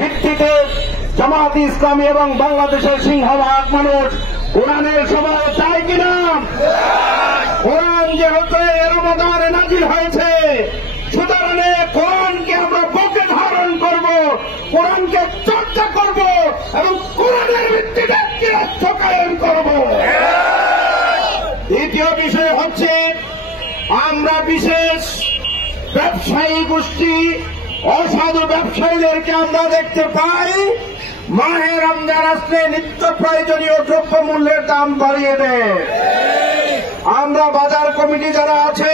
ভিত্তিতে জামাত ইসলামী এবং বাংলাদেশের সিংহভাগ মানুষ কোরআনের সবাই চায় কিনা? কোরআন যেহেতু রমাদানে নাজিল হয়েছে, সুতরাং কোরআনকে আমরা বুকে ধারণ করব, কোরআনকে চর্চা করব এবং কোরআনের ভিত্তিতে একটি রাষ্ট্র কায়েম করব। দ্বিতীয় বিষয় হচ্ছে, আমরা বিশেষ ব্যবসায়ী গোষ্ঠী, অসাধু ব্যবসায়ীদেরকে আমরা দেখতে পাই মাহে রমজান আসলে নিত্য প্রয়োজনীয় দ্রব্য মূল্যের দাম বাড়িয়ে দেয়। আমরা বাজার কমিটি যারা আছে,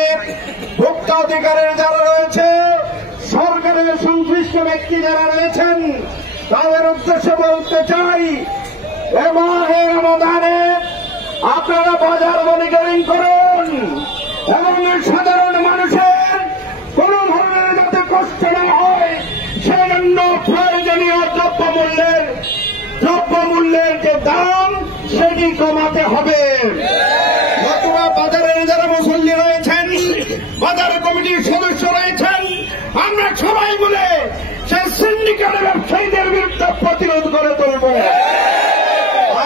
ভোক্তা অধিকারের যারা রয়েছে, সরকারের সংশ্লিষ্ট ব্যক্তি যারা রয়েছেন, তাদের উদ্দেশ্যে বলতে চাই, এ মাহে রমজানে আপনারা বাজার মনিটরিং করুন এবং সাধারণ মানুষের কোন ধরনের যাতে কষ্ট না হয় সেজন্য প্রয়োজনীয় দ্রব্যমূল্যের যে দাম সেটি কমাতে হবে। নতুবা বাজারের যারা মুসল্লি রয়েছেন, বাজার কমিটির সদস্য রয়েছেন, আমরা সবাই মিলে সেই সিন্ডিকেট ব্যবসায়ীদের বিরুদ্ধে প্রতিরোধ করে তুলব।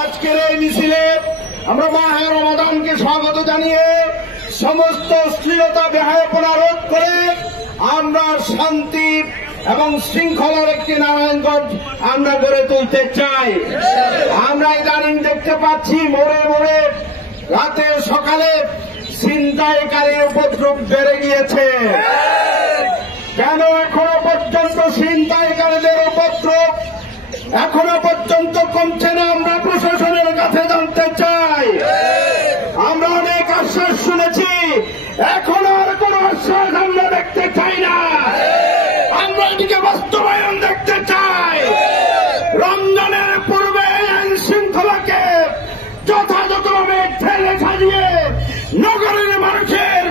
আজকের এই মিছিলে আমরা মাহে রমাদানকে স্বাগত জানিয়ে সমস্ত অশ্লীলতা বেহায়াপনা রোধ করে আমরা শান্তি এবং শৃঙ্খলার একটি নারায়ণগঞ্জ আমরা গড়ে তুলতে চাই। আমরা ইদানিং দেখতে পাচ্ছি মোড়ে মোড়ে রাতে সকালে ছিনতাইকারীর উপদ্রব বেড়ে গিয়েছে। কেন এখনো পর্যন্ত ছিনতাইকারীদের উপদ্রব এখনো পর্যন্ত কমছে না? আমরা প্রশাসনের কাছে জানতে চাই। আমরা অনেক আশ্বাস শুনেছি, এখনো আর কোন আশ্বাস আমরা দেখতে চাই না। আমরা এদিকে বাস্তবায়ন দেখতে চাই। রমজানের পূর্বে আইন শৃঙ্খলাকে যথাযথভাবে ঠেলে সাজিয়ে নগরের মানুষের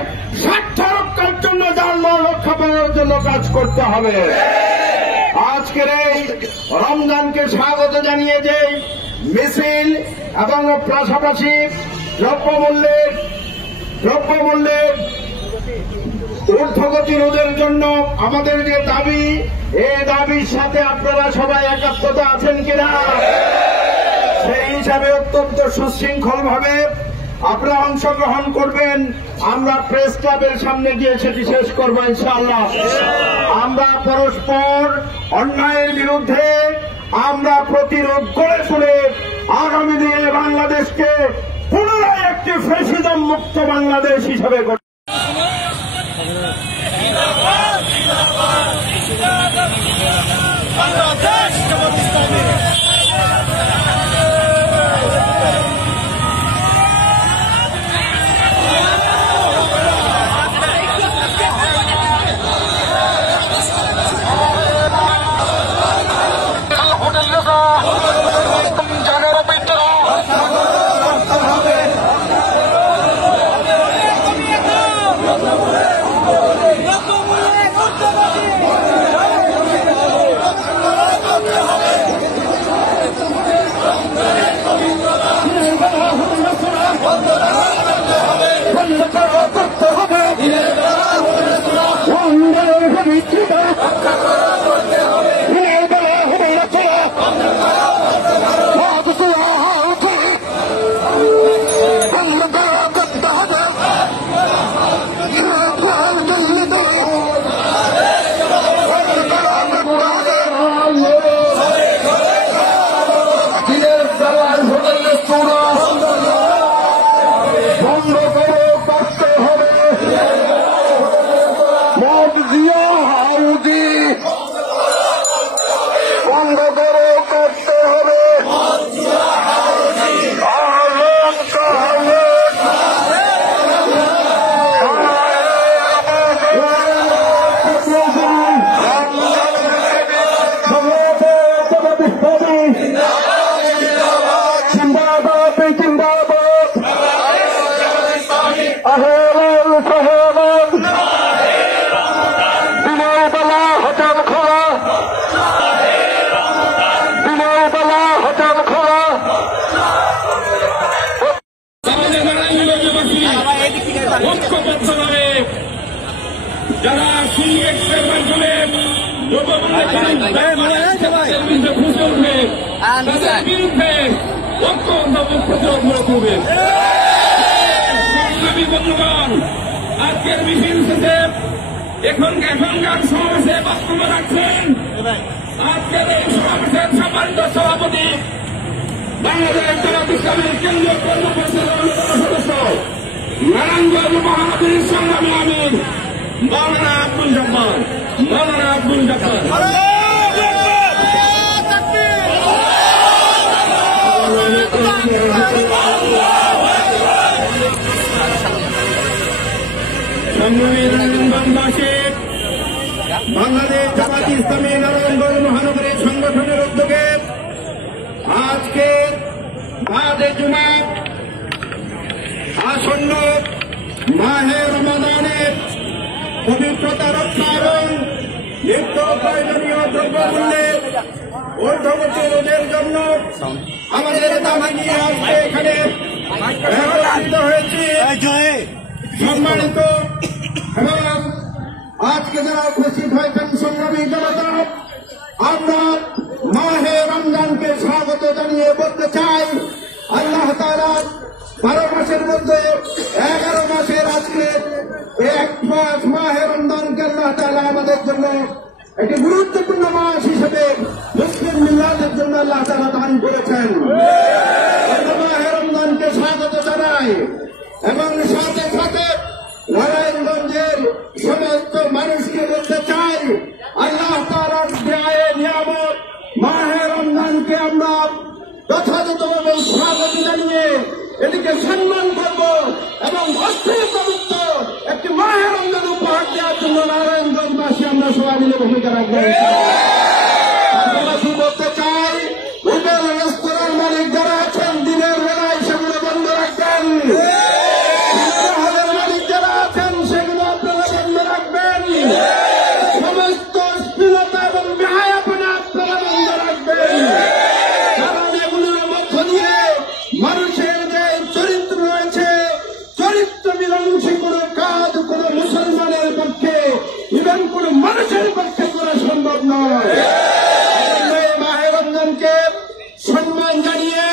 স্বার্থ রক্ষার জন্য, যানবাহন রক্ষা করার জন্য কাজ করতে হবে। আজকের এই রমজানকে স্বাগত জানিয়ে যে মিছিল এবং পাশাপাশি দ্রব্যমূল্যের ঊর্ধ্বগতি রোধের জন্য আমাদের যে দাবি, এই দাবির সাথে আপনারা সবাই একাত্মতা আছেন কিনা? সেই হিসাবে অত্যন্ত সুশৃঙ্খলভাবে আপনারা অংশগ্রহণ করবেন। আমরা প্রেস ক্লাবের সামনে গিয়ে সেটি শেষ করবো ইনশাআল্লাহ। আমরা পরস্পর অন্যায়ের বিরুদ্ধে আমরা প্রতিরোধ করে তুলে আগামী দিনে বাংলাদেশকে পুনরায় একটি ফ্যাসিজম মুক্ত বাংলাদেশ হিসাবে গড়ে ঐক্যবদ্ধভাবে যারা সিন্ডিকেটের মাধ্যমে ফুসে উঠবে, তাদের বিরুদ্ধে ঐক্যবদ্ধ প্রতিরোধ গড়ে তুলবেন। বন্ধুগণ, আজকের মিছিল শেষে এখনকার সমাবেশে বক্তব্য রাখছেন আজকের এই সমাবেশের সম্মানিত সভাপতি, বাংলাদেশ জামাত ইসলামের কেন্দ্রীয় কর্ম পরিষদের অন্যতম সদস্য, নারায়ণগঞ্জ মহানগরীর সংগ্রামী আমির মৌলানা আব্দুল জব্বার। বাংলাদেশ জামাত ইসলামী নারায়ণগঞ্জ মহানগরীর সংগঠনের উদ্যোগে আজকে বাদে জুমা আসন্ন মাহে রমাদানের পবিত্রতা রক্ষা এবং নিত্য প্রয়োজনীয় দ্রব্যমূল্যের ঊর্ধ্বগতি রোধের জন্য আমাদের দাবি নিয়ে আজকে এখানে একত্রিত হয়েছি। সম্মানিত এবং আজকে যারা উপস্থিত হয়েছেন সংগ্রামী জনতা, আমরা মাহে রমজানকে স্বাগত জানিয়ে বলতে চাই, আল্লাহ তাআলা 12 মাসের মধ্যে 11 মাসের আজকে এক মাস মাহে রমজানকে আল্লাহ তাআলা আমাদের জন্য একটি গুরুত্বপূর্ণ মাস হিসেবে মুসলিম মিল্লাতের জন্য আল্লাহ তাআলা দান করেছেন। মাহে রমজানকে স্বাগত জানাই এবং সাথে সাথে নারায়ণগঞ্জের সমস্ত মানুষকে বলতে চাই, আল্লাহ তাআলার দেয়া নিয়ামত মাহে রমজানকে আমরা যথাযথভাবে স্বাগত জানিয়ে এটিকে সম্মান করব এবং অস্থির পবিত্র একটি মাহে রমজান উপহার দেওয়ার জন্য নারায়ণগঞ্জবাসী আমরা সবাই মিলে ভূমিকা রাখবো। পাশাপাশি বলতে চাই, হোটেল রেস্তোরাঁর মালিক যারা আছেন দিনের বেলায় সেগুলো বন্ধ রাখবেন, হলের মালিক যারা আছেন সেগুলো আপনারা বন্ধ রাখবেন, সমস্ত অশ্লীলতা এবং বেহায়াপনা আপনারা বন্ধ রাখবেন। কারণ এগুলোর মধ্য দিয়ে মানুষের যে চরিত্র রয়েছে, চরিত্র বিধ্বংসী কোন কাজ কোন মুসলমানের পক্ষে ইভেন কোন মানুষের পক্ষে করা সম্ভব নয়। মাহে রমজানকে সম্মান জানিয়ে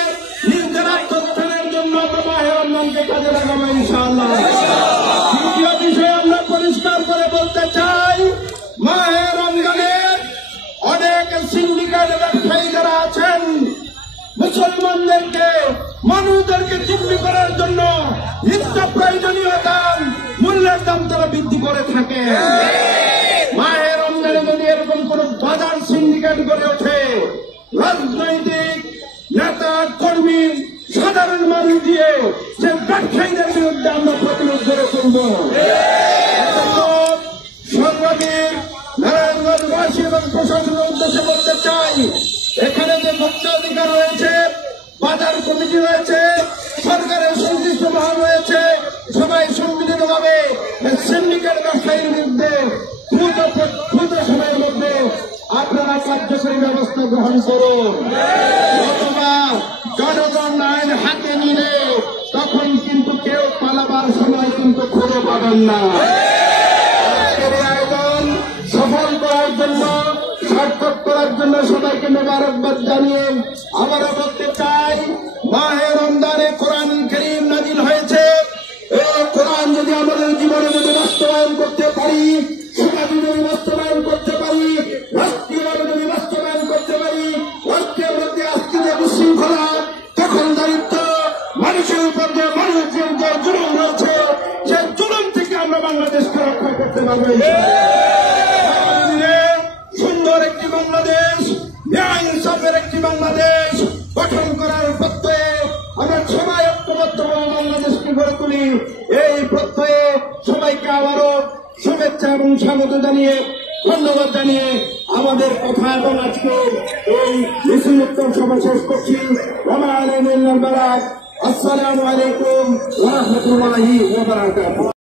নিজের তথ্যের জন্য আমরা মাহে রমজানকে কাজে লাগাবো ইনশাআল্লাহ। দ্বিতীয় বিষয় আমরা পরিষ্কার করে বলতে চাই, মাহে রমজানের অনেক সিন্ডিকেট ব্যবসায়ী যারা আছেন মুসলমানদেরকে মানুষদেরকে জিম্মি করার জন্য নিত্য প্রয়োজনীয় দাম মূল্যের দাম তারা বৃদ্ধি করে থাকে। মাহে রমজানে যদি এরকম কোন বাজার সিন্ডিকেট গড়ে ওঠে, রাজনৈতিক নেতা কর্মী সাধারণ মানুষ দিয়ে যে ব্যবসায়ীদের বিরুদ্ধে আমরা প্রতিরোধ গড়ে তুলব। সংগ্রামী নারায়ণগঞ্জবাসী এবং প্রশাসনের উদ্দেশ্যে বলতে চাই, এখানে যে ভোক্তা অধিকার রয়েছে, বাজার কমিটি রয়েছে, সরকারের সংশ্লিষ্ট মহল রয়েছে, সবাই সম্মিলিতভাবে সিন্ডিকেট ব্যবসায়ীর বিরুদ্ধে দ্রুত সময়ের মধ্যে আপনারা কার্যকরী ব্যবস্থা গ্রহণ করুন। অথবা জনগণ আইন হাতে নিলে তখন কিন্তু কেউ পালাবার সময় কিন্তু খুঁজে পাবেন না। আজকের আয়োজন সফল করার জন্য, সার্থক করার জন্য সবাইকে মোবারকবাদ জানিয়ে আবারও বলতে চাই, মাহে রমজানে কোরআন কারীম নাযিল হয়েছে। এই কোরআন যদি আমাদের জীবনের মধ্যে বাস্তবায়ন করতে পারি, সমাজে যদি বাস্তবায়ন করতে পারি, রাষ্ট্রীয়ভাবে যদি বাস্তবায়ন করতে পারি, রাষ্ট্রের মধ্যে আজকে যে বিশৃঙ্খলা, দখলদারিত্ব, মানুষের উপর যে মানুষের যে জুলুম রয়েছে, সেই জুলুম থেকে আমরা বাংলাদেশকে রক্ষা করতে পারবো। সুন্দর একটি বাংলাদেশ, ন্যায় ইনসাফের একটি বাংলাদেশ গঠন করার প্রত্যয়ে আমরা সবাই ঐক্যবদ্ধভাবে বাংলাদেশকে গড়ে তুলি। এই প্রত্যয়ে সবাইকে আবারও শুভেচ্ছা এবং স্বাগত জানিয়ে, ধন্যবাদ জানিয়ে আমাদের কথা এবং আজকে এই মিছিল উত্তর সভা শেষ করছি। আসসালামু আলাইকুম ওয়া রাহমাতুল্লাহি ওয়া বারাকাতুহু।